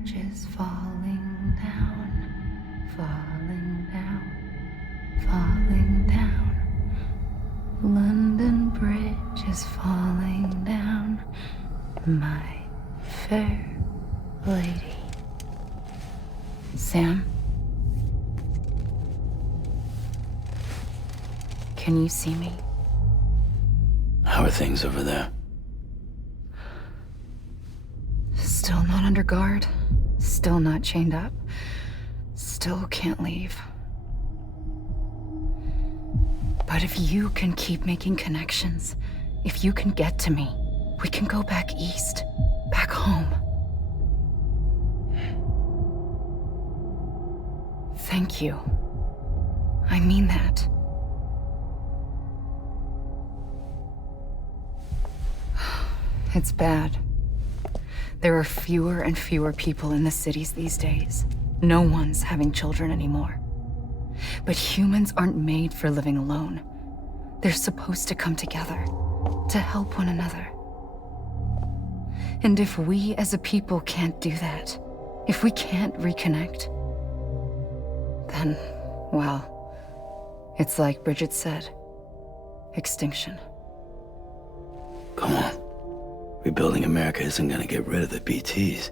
Bridge is falling down, falling down, falling down. London Bridge is falling down, my fair lady. Sam? Can you see me? How are things over there? Still not under guard. Still not chained up. Still can't leave. But if you can keep making connections, if you can get to me, we can go back east. Back home. Thank you. I mean that. It's bad. There are fewer and fewer people in the cities these days. No one's having children anymore. But humans aren't made for living alone. They're supposed to come together, to help one another. And if we as a people can't do that, if we can't reconnect, then, well, it's like Bridget said, extinction. Come on. Rebuilding America isn't gonna get rid of the BTs.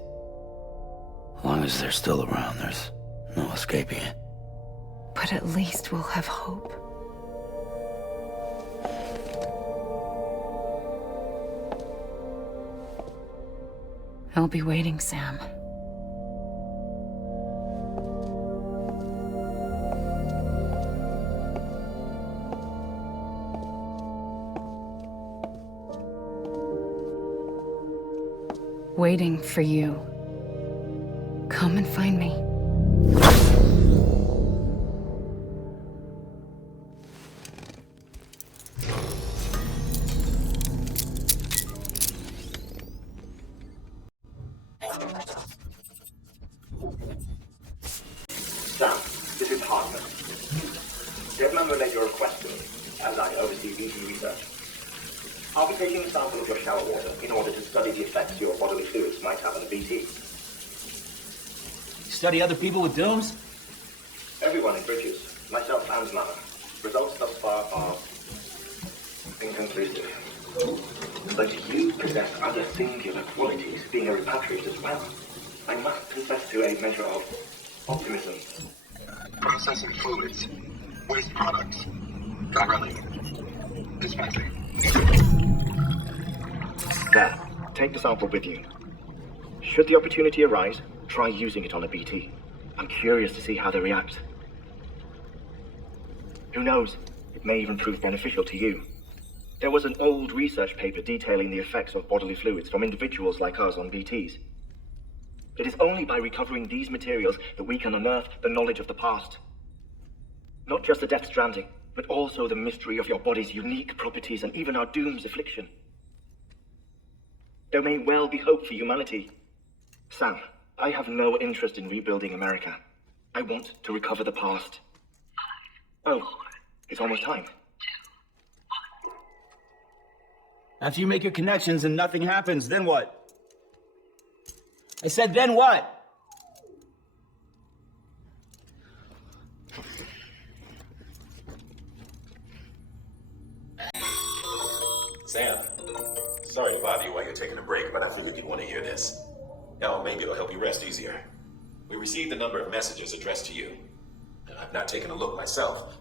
As long as they're still around, there's no escaping it. But at least we'll have hope. I'll be waiting, Sam. Waiting for you. Come and find me. Sam, this is Heartman. Devman relayed your request to me, as I oversee BT research. I'll be taking a sample of your shower water in order to study the effects your bodily fluids might have on the BT. Study other people with dooms? Everyone in Bridges, myself and Mama. Results thus far are inconclusive. But you possess other singular qualities, being a repatriate as well. I must confess to a measure of optimism. Processing fluids, waste products, dry running, dispensing. There, take the sample with you. Should the opportunity arise, try using it on a BT. I'm curious to see how they react. Who knows, it may even prove beneficial to you. There was an old research paper detailing the effects of bodily fluids from individuals like us on BTs. It is only by recovering these materials that we can unearth the knowledge of the past. Not just the Death Stranding, but also the mystery of your body's unique properties and even our doom's affliction. There may well be hope for humanity. Sam, I have no interest in rebuilding America. I want to recover the past. Oh, it's almost time. After you make your connections and nothing happens, then what? I said, then what? Sam, sorry to bother you while you're taking a break, but I figured you'd want to hear this. Hell, maybe it'll help you rest easier. We received a number of messages addressed to you. I've not taken a look myself,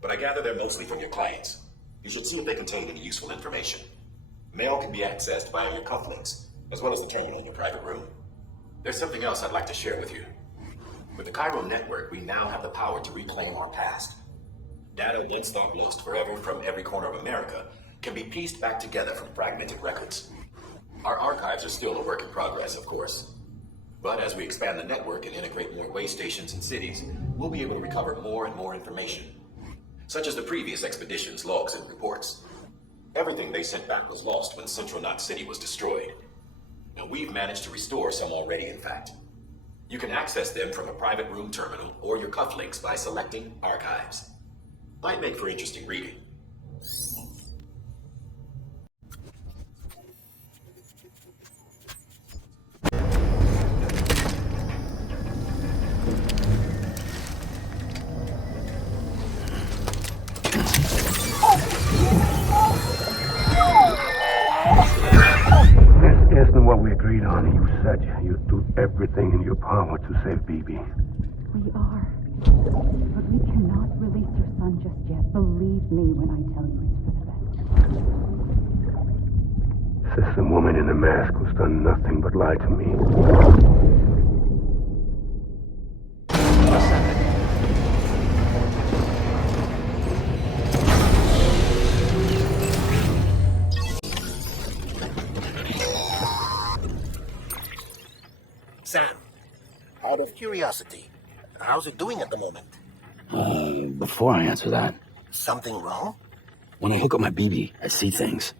but I gather they're mostly from your clients. You should see if they contain any useful information. Mail can be accessed via your cufflinks, as well as the terminal in your private room. There's something else I'd like to share with you. With the Cairo network, we now have the power to reclaim our past. Data once thought lost forever from every corner of America can be pieced back together from fragmented records. Our archives are still a work in progress, of course. But as we expand the network and integrate more way stations and cities, we'll be able to recover more and more information, such as the previous expedition's logs and reports. Everything they sent back was lost when Central Knot City was destroyed. Now, we've managed to restore some already, in fact. You can access them from a private room terminal or your cufflinks by selecting Archives. Might make for interesting reading. sweetheart, you said you'd do everything in your power to save Bibi. We are. But we cannot release your son just yet. Believe me when I tell you it's for the best. Says the woman in the mask who's done nothing but lie to me. Sam, out of curiosity, how's it doing at the moment? Before I answer that, Something wrong? when I hook up my BB, I see things.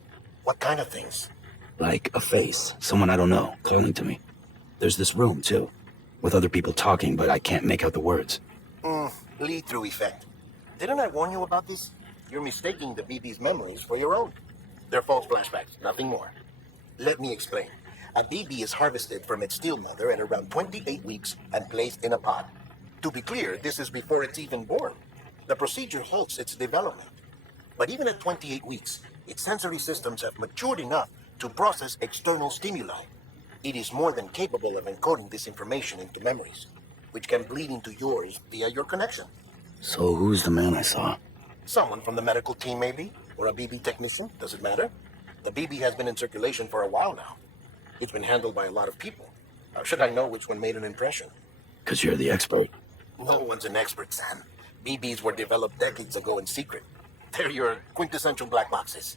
What kind of things? Like a face, someone I don't know, calling to me. There's this room, too, with other people talking, but I can't make out the words. Lead-through effect. Didn't I warn you about this? You're mistaking the BB's memories for your own. They're false flashbacks, nothing more. Let me explain. A BB is harvested from its steel mother at around 28 weeks and placed in a pod. To be clear, this is before it's even born. The procedure halts its development. But even at 28 weeks, its sensory systems have matured enough to process external stimuli. It is more than capable of encoding this information into memories, which can bleed into yours via your connection. So who's the man I saw? Someone from the medical team, maybe, or a BB technician, does it matter? The BB has been in circulation for a while now. It's been handled by a lot of people. How should I know which one made an impression? 'Cause you're the expert. No one's an expert, Sam. BBs were developed decades ago in secret. They're your quintessential black boxes.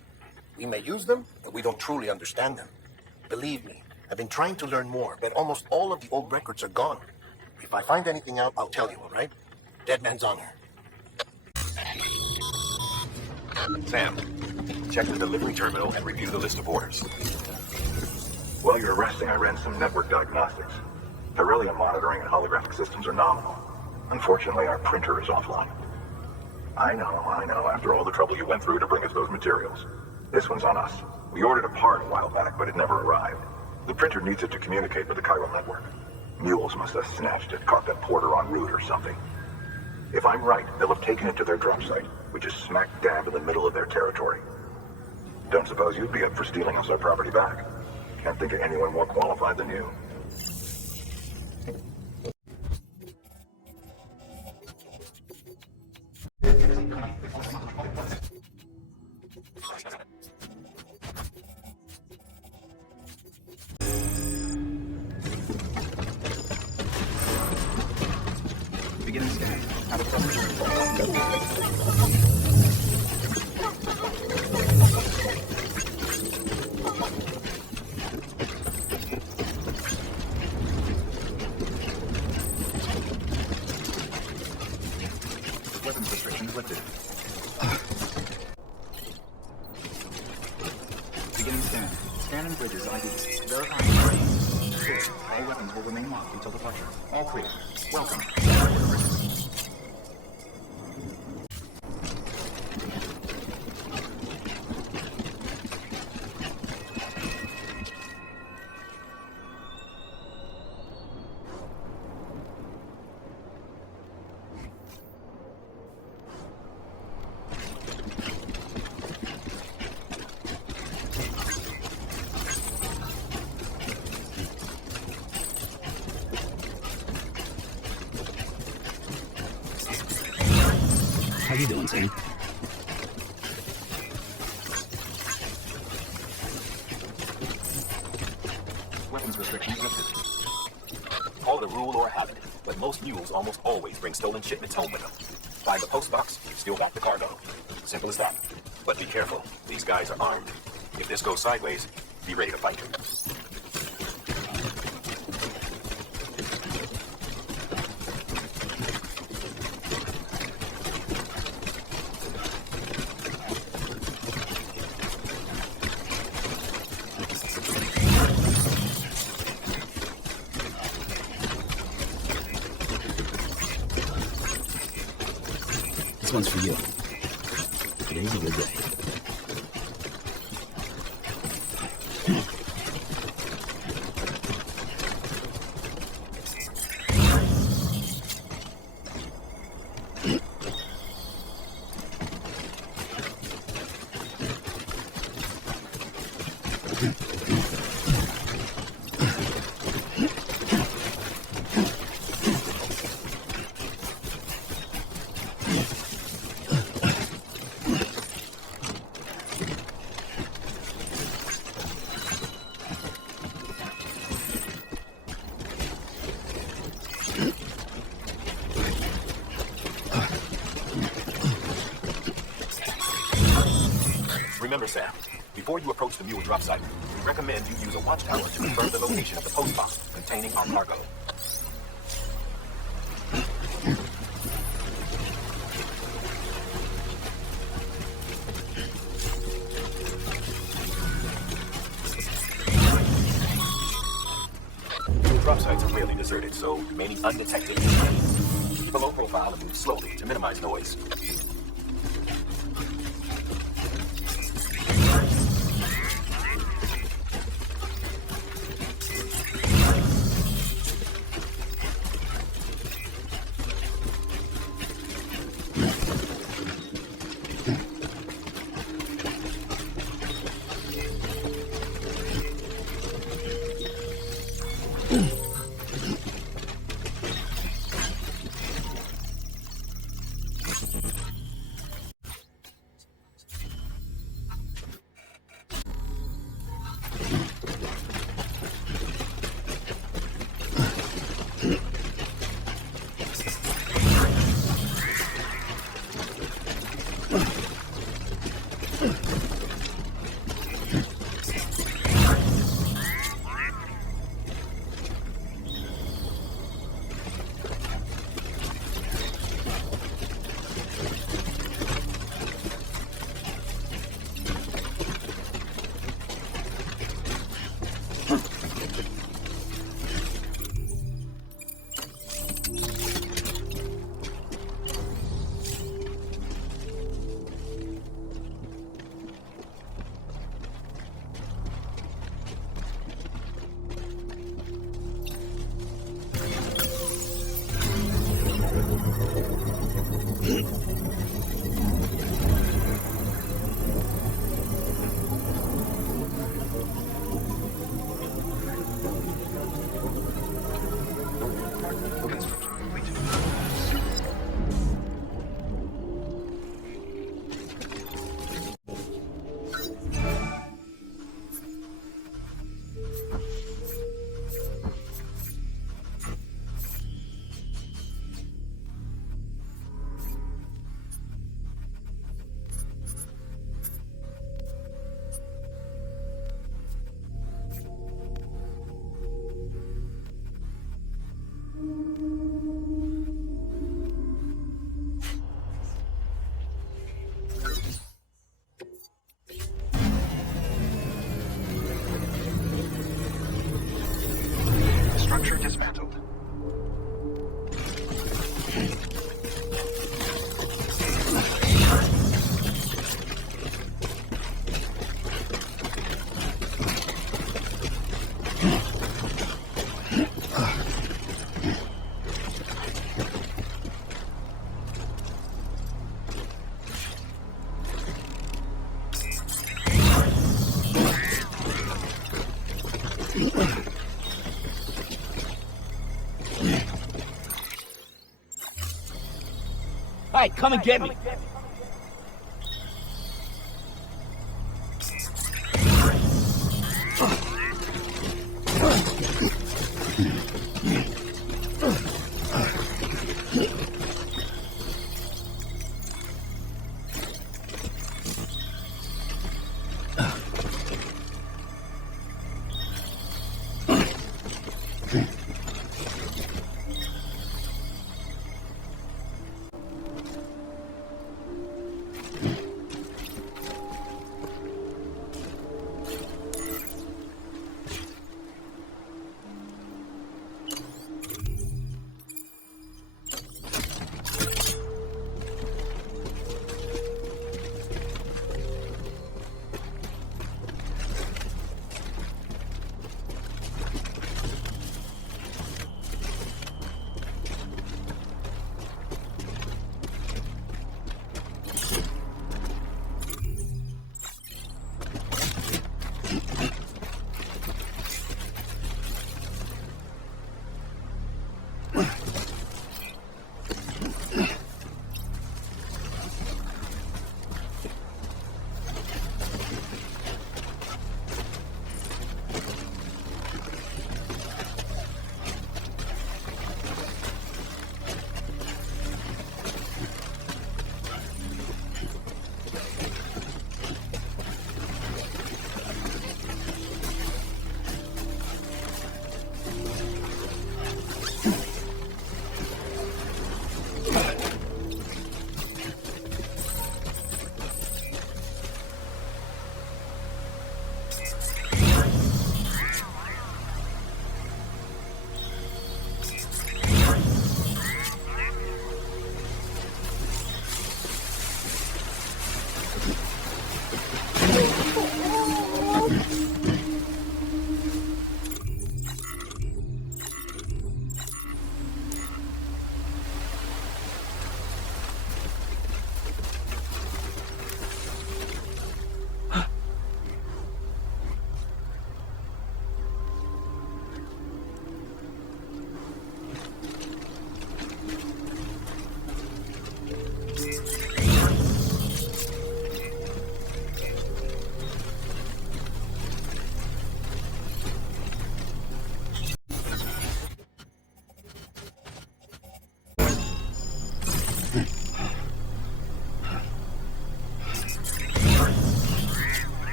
We may use them, but we don't truly understand them. Believe me, I've been trying to learn more, but almost all of the old records are gone. If I find anything out, I'll tell you, all right? Dead man's honor. Sam, check the delivery terminal and review the list of orders. While you're resting, I ran some network diagnostics. Beryllium monitoring and holographic systems are nominal. Unfortunately, our printer is offline. I know. After all the trouble you went through to bring us those materials. This one's on us. We ordered a part a while back, but it never arrived. The printer needs it to communicate with the chiral network. Mules must have snatched it, caught that porter en route or something. If I'm right, they'll have taken it to their drop site, which is smack dab in the middle of their territory. Don't suppose you'd be up for stealing us our property back. Can't think of anyone more qualified than you. Beginning scan. Out of coverage. Weapons restrictions lifted. Beginning scan. Scanning bridges IDs. Verifying terrain. All weapons will remain locked until departure. All clear. Welcome. How you doing, Sam? Weapons restrictions lifted. Call it a rule or a habit, but most mules almost always bring stolen shipments home with them. Find the post box, you still got the cargo. Simple as that. But be careful, these guys are armed. If this goes sideways, be ready to fight. This one's for you. Today's a good day. Remember, Sam, before you approach the mule drop site, we recommend you use a watchtower to confirm the location of the post box containing our cargo. Mule drop sites are rarely deserted, so remaining undetected. Keep a low profile and move slowly to minimize noise. Structure dismantled. Hey, come and get me.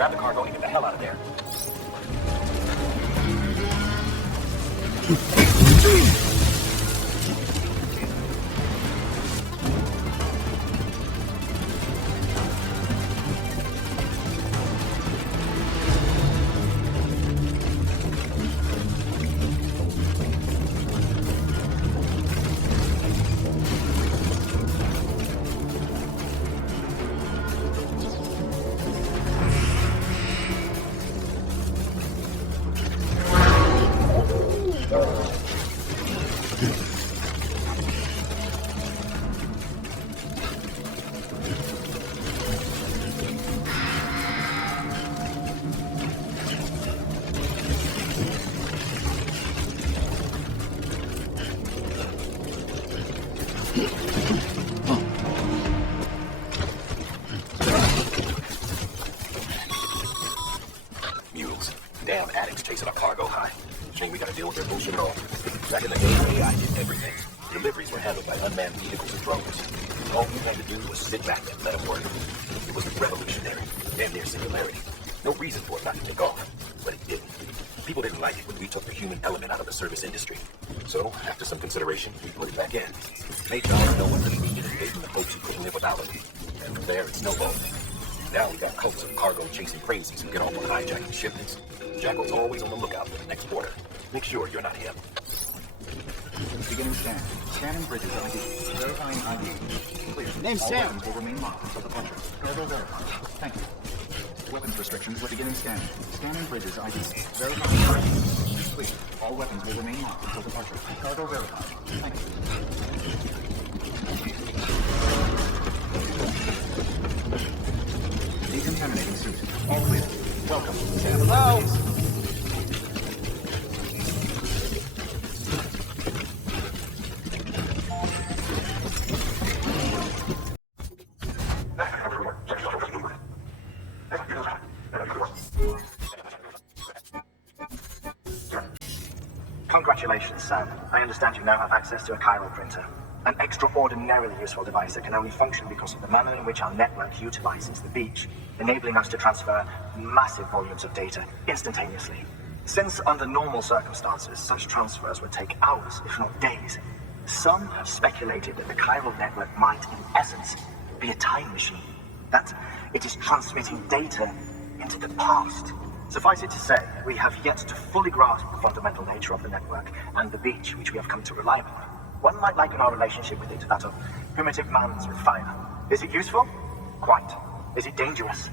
grab the cargo and get the hell out of there. Mules. Damn addicts chasing a cargo high. Shame we gotta deal with their bullshit at all. Back in the day, AI did everything. Deliveries were handled by unmanned vehicles and drones. All you had to do was sit back and let them work. It was revolutionary, damn near singularity. No reason for it not to take off, but it didn't. People didn't like it when we took the human element out of the service industry. So, after some consideration, we put it back in. Made sure no one was needed and gave them the folks who couldn't live without it. And from there, it snowballed. Now we got cults of cargo chasing crazies who get off on hijacking shipments. Jackal's always on the lookout for the next order. Make sure you're not him. Beginning scan. Scanning bridges ID. Verifying ID. Clear. Name's All Sam. weapons will remain locked until departure. Cargo verified. Thank you. Weapons restrictions will beginning scanning. Scanning bridges ID. Verifying ID. Clear. All weapons will remain locked until departure. Cargo verified. Thank you. Decontaminating suit. All clear. Welcome. Sam. Hello? Congratulations, Sam. I understand you now have access to a chiral printer. An extraordinarily useful device that can only function because of the manner in which our network utilizes the beach, enabling us to transfer massive volumes of data instantaneously. Since under normal circumstances, such transfers would take hours, if not days, some have speculated that the chiral network might, in essence, be a time machine. That it is transmitting data into the past. Suffice it to say, we have yet to fully grasp the fundamental nature of the network and the beach which we have come to rely upon. One might liken our relationship with it to that of primitive man's with fire. Is it useful? Quite. Is it dangerous?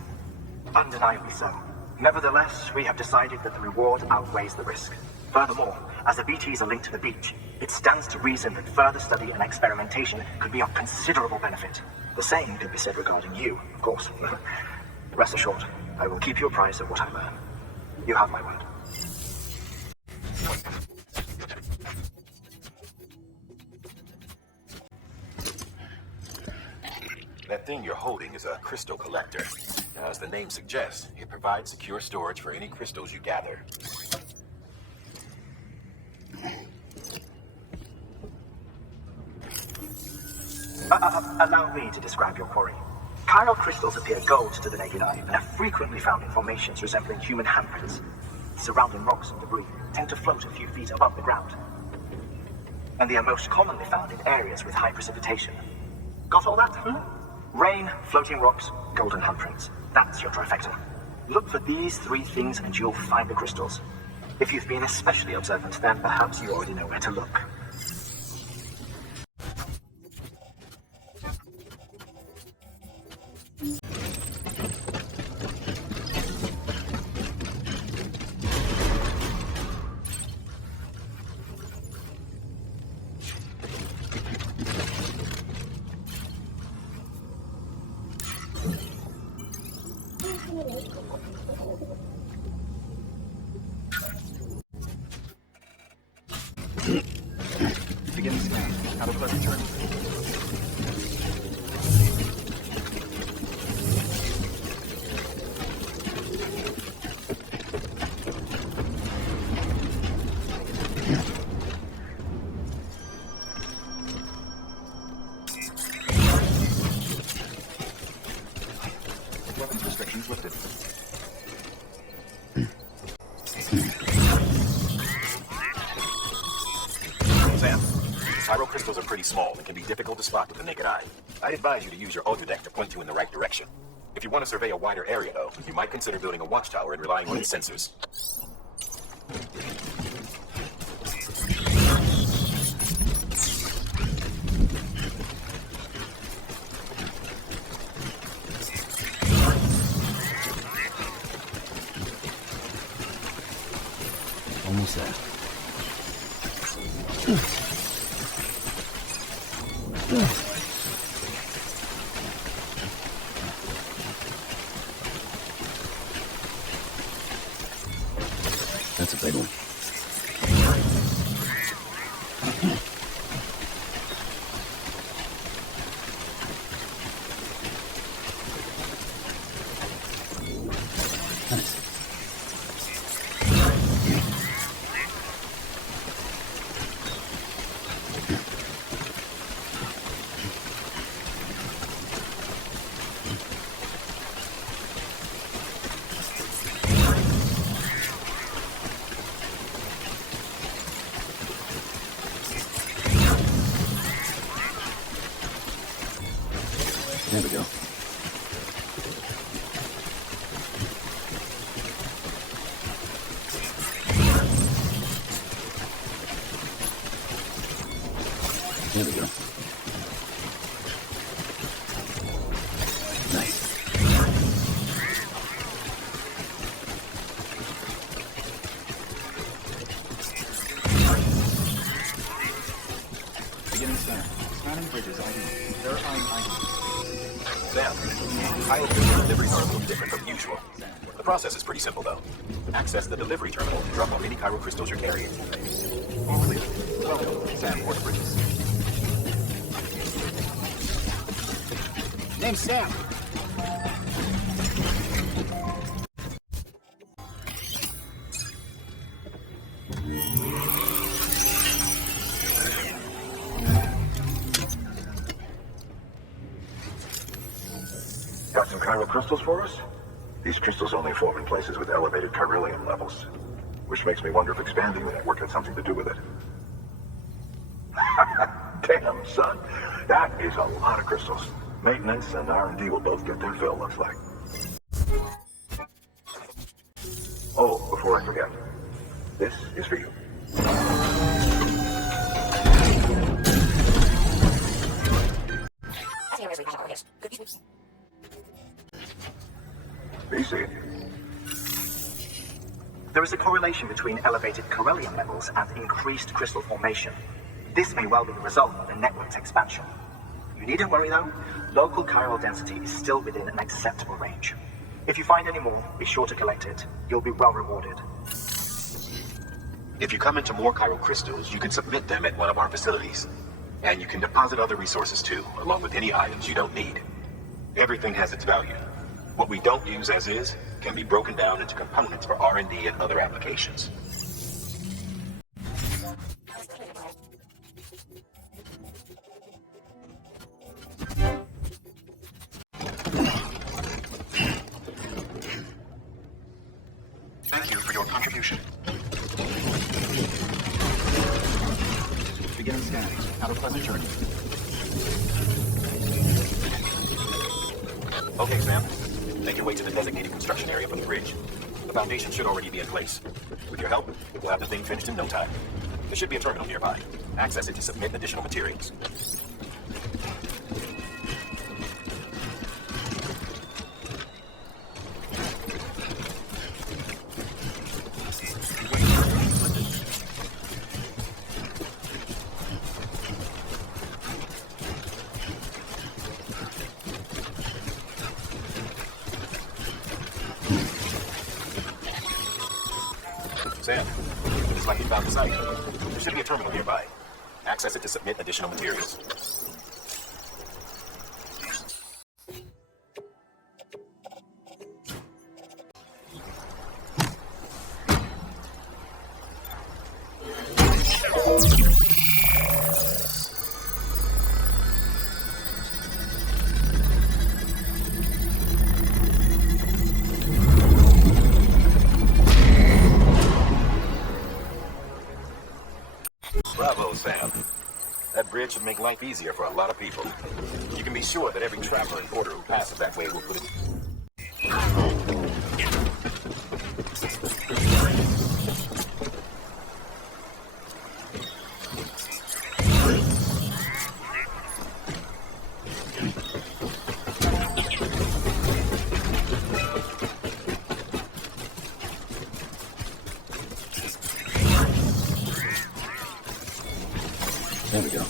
Undeniably so. Nevertheless, we have decided that the reward outweighs the risk. Furthermore, as the BTs are linked to the beach, it stands to reason that further study and experimentation could be of considerable benefit. The same could be said regarding you, of course. Rest assured, I will keep you apprised of what I learn. You have my word. That thing you're holding is a crystal collector. As the name suggests, it provides secure storage for any crystals you gather. Allow me to describe your quarry. Chiral crystals appear gold to the naked eye and are frequently found in formations resembling human handprints. Surrounding rocks and debris tend to float a few feet above the ground. And they are most commonly found in areas with high precipitation. Got all that? Rain, floating rocks, golden handprints. That's your trifecta. Look for these three things and you'll find the crystals. If you've been especially observant, then perhaps you already know where to look. Beginning scan. Have a pleasant journey. Weapons restrictions lifted. Sam, spiral crystals are pretty small and can be difficult to spot with the naked eye. I'd advise you to use your holodeck to point you in the right direction. If you want to survey a wider area, though, you might consider building a watchtower and relying on its sensors. Almost there. That's a big one. There we go. There we go. Nice. Beginning scanning. Scanning bridges ID. Verifying ID. Sam, pilot deliveries are a little different from usual. The process is pretty simple, though. Access the delivery terminal and drop off any chiral crystals you're carrying. Clear. Welcome, Sam Port Bridges. Name's Sam. Got some chiral crystals for us? These crystals only form in places with elevated chiralium levels, which makes me wonder if expanding the network had something to do with it. Damn, son. That is a lot of crystals. Maintenance and R&D will both get their fill, looks like. Oh, before I forget, this is for you. BC. There is a correlation between elevated chiralium levels and increased crystal formation. This may well be the result of the network's expansion. You needn't worry though, local chiral density is still within an acceptable range. If you find any more, be sure to collect it. You'll be well rewarded. If you come into more chiral crystals, you can submit them at one of our facilities. And you can deposit other resources too, along with any items you don't need. Everything has its value. What we don't use as is can be broken down into components for R&D and other applications. Thank you for your contribution. Beginning scanning. Have a pleasant journey. Okay, Sam. Make your way to the designated construction area for the bridge. The foundation should already be in place. With your help, we'll have the thing finished in no time. There should be a terminal nearby. Access it to submit additional materials. Sam, looks like you found the site. There should be a terminal nearby. Access it to submit additional materials. bridge should make life easier for a lot of people. You can be sure that every traveler and border who passes that way will put it... There we go.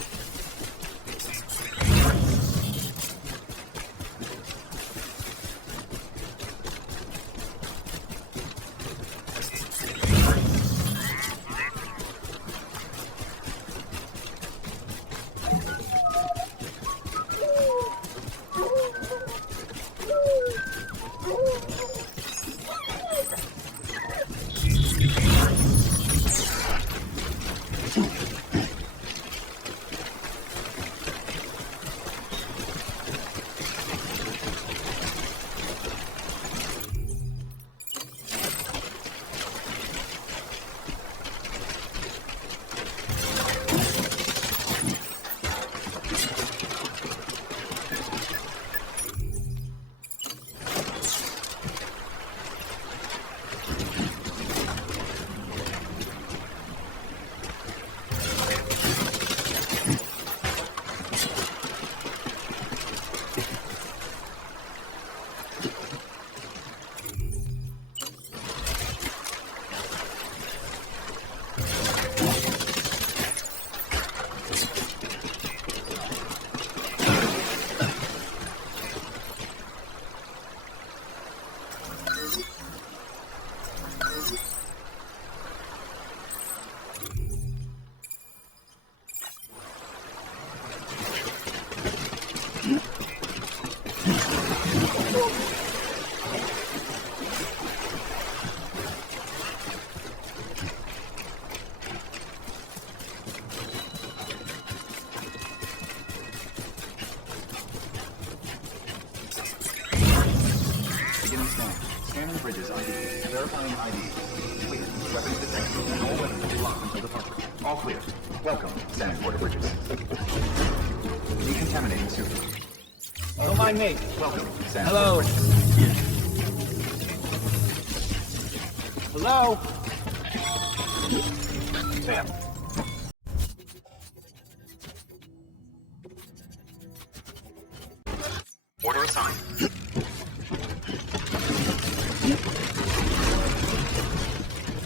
Scanning bridges ID. Verifying ID. Clear. Weapons detected. All weapons will be locked until departure. All clear. Welcome, Standing Border Bridges. Decontaminating suit. Don't mind me. Welcome, Standing Hello. Border Bridges. Hello? Sam. Order assigned.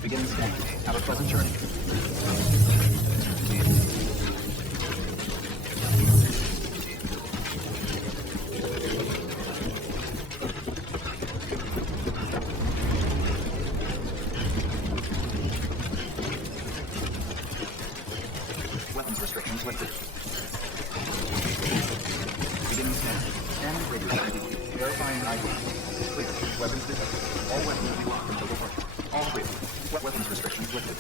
Beginning scanning. Have a pleasant journey. Weapons restrictions lifted. Beginning scanning. Scanning radio ID. Verifying ID. Clear. Weapons detected. All weapons will be locked until departure. All clear. Weapons restrictions lifted.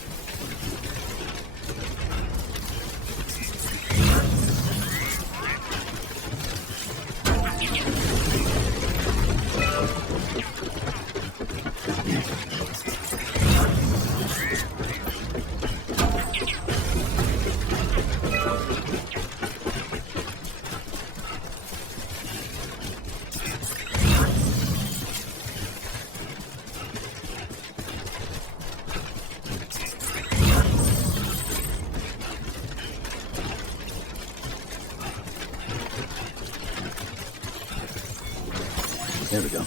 There we go.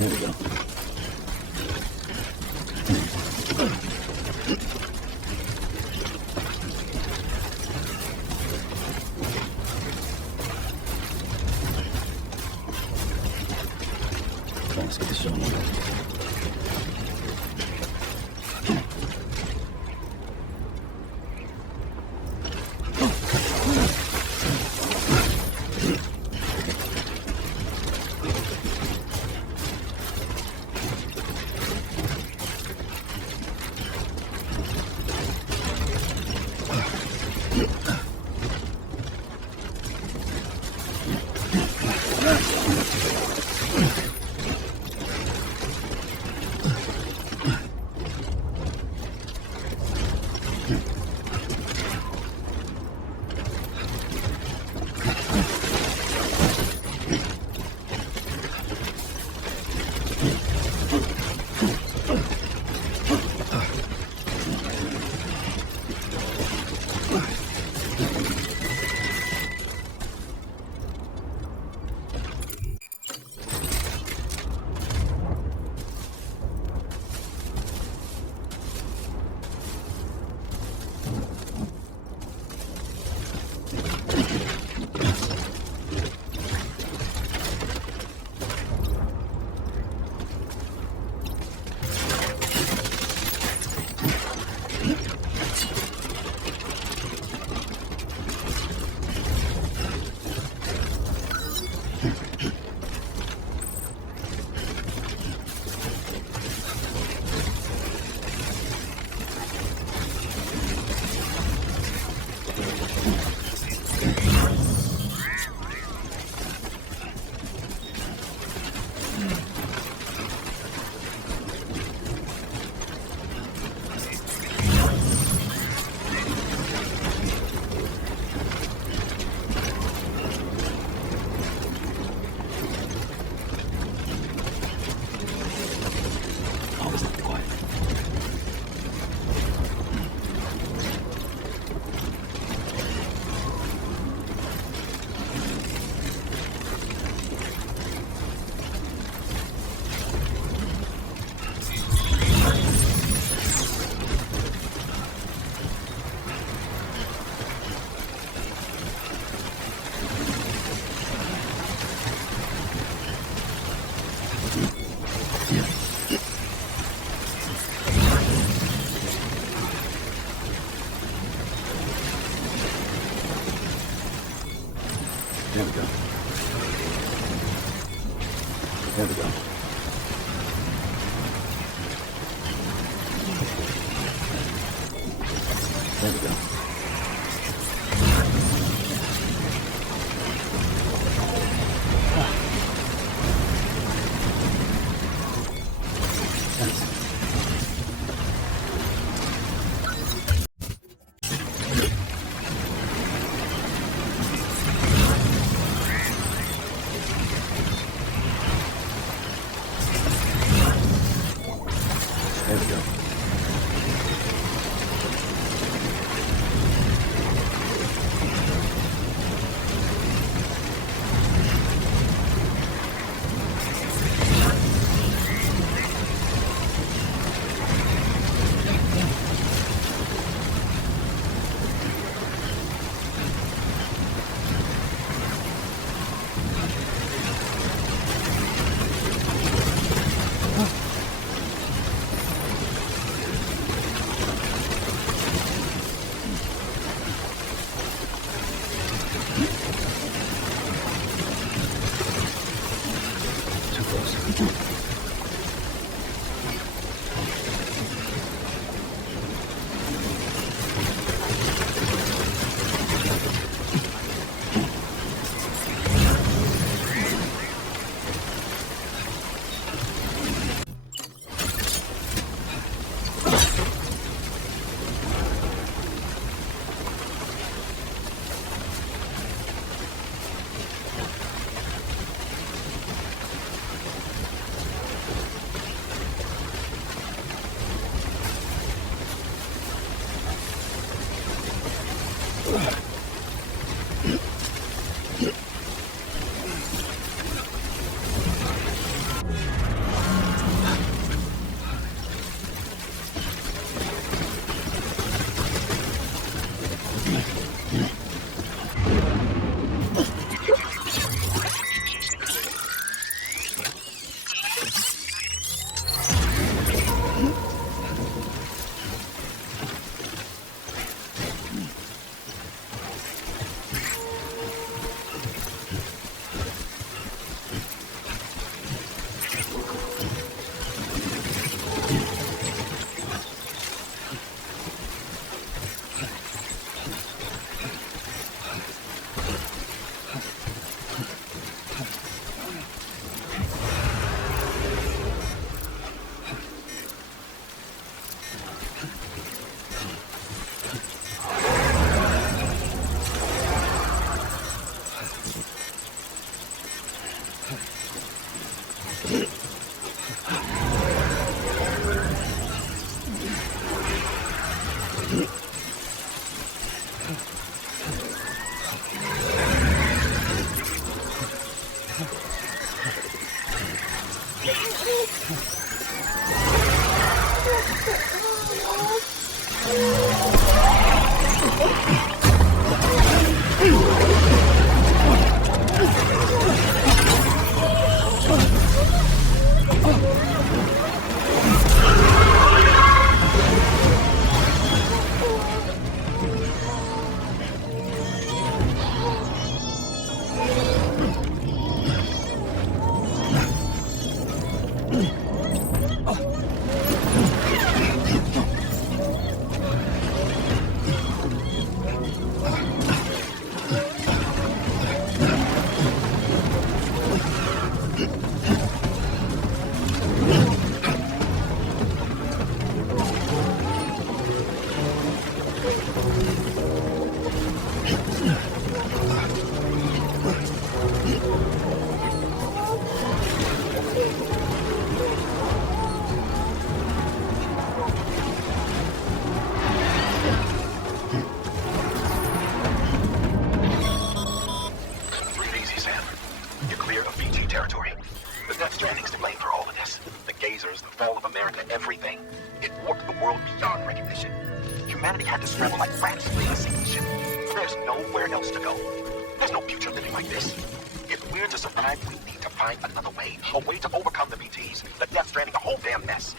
There we go. Thanks, get this on. There we go. There we go. There we go. There we go. Stranding's to blame for all of this. The gazers, the fall of America, everything. It warped the world beyond recognition. Humanity had to scramble like rats fleeing a sinking ship. There's nowhere else to go. There's no future living like this. If we're to survive, we need to find another way. A way to overcome the BTs, the Death Stranding, the whole damn mess.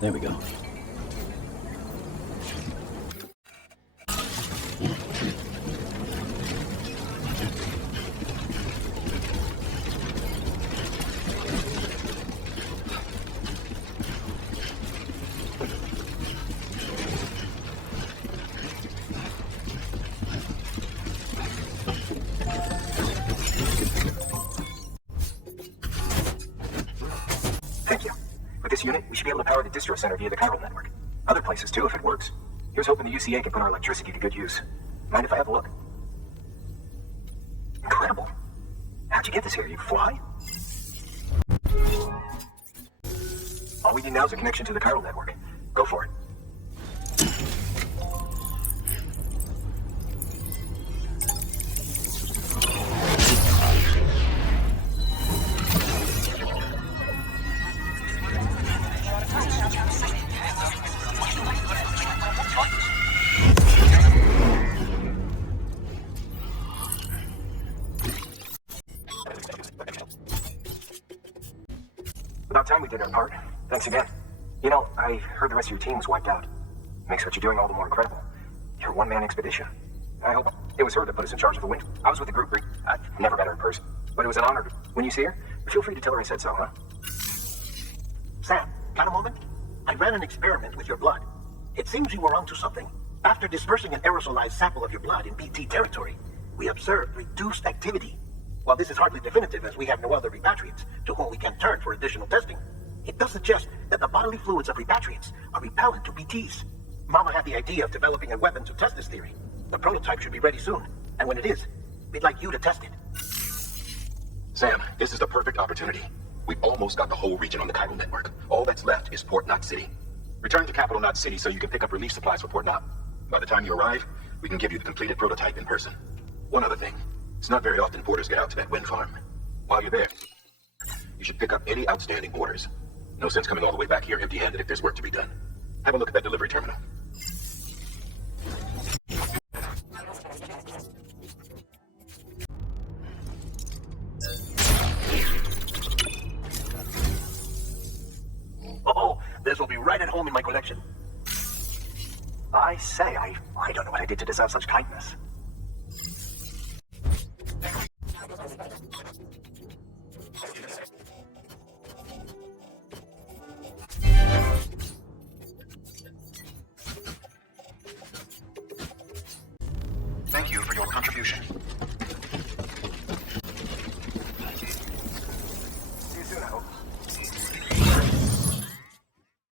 There we go. Thank you. With this unit, we should be able to power the distro center via the chiral network. Other places, too, if it works. Here's hoping the UCA can put our electricity to good use. Mind if I have a look? Incredible. How'd you get this here? You fly? All we need now is a connection to the chiral network. Go for it. About time we did our part. Thanks again. You know, I heard the rest of your team was wiped out. Makes what you're doing all the more incredible. You're a one-man expedition. I hope it was her that put us in charge of the wind. I was with the group. I've never met her in person, but it was an honor. When you see her, feel free to tell her I said so, huh? Sam, got a moment? I ran an experiment with your blood. It seems you were onto something. After dispersing an aerosolized sample of your blood in BT territory, we observed reduced activity. While this is hardly definitive, as we have no other repatriates to whom we can turn for additional testing, it does suggest that the bodily fluids of repatriates are repellent to BTs. Mama had the idea of developing a weapon to test this theory. The prototype should be ready soon, and when it is, we'd like you to test it. Sam, this is the perfect opportunity. We've almost got the whole region on the chiral network. All that's left is Port Knot City. Return to Capital Knot City so you can pick up relief supplies for Port Knot. By the time you arrive, we can give you the completed prototype in person. One other thing. It's not very often porters get out to that wind farm. While you're there, you should pick up any outstanding orders. No sense coming all the way back here empty-handed if there's work to be done. Have a look at that delivery terminal. Oh, this will be right at home in my collection. I say, I don't know what I did to deserve such kindness. Thank you for your contribution.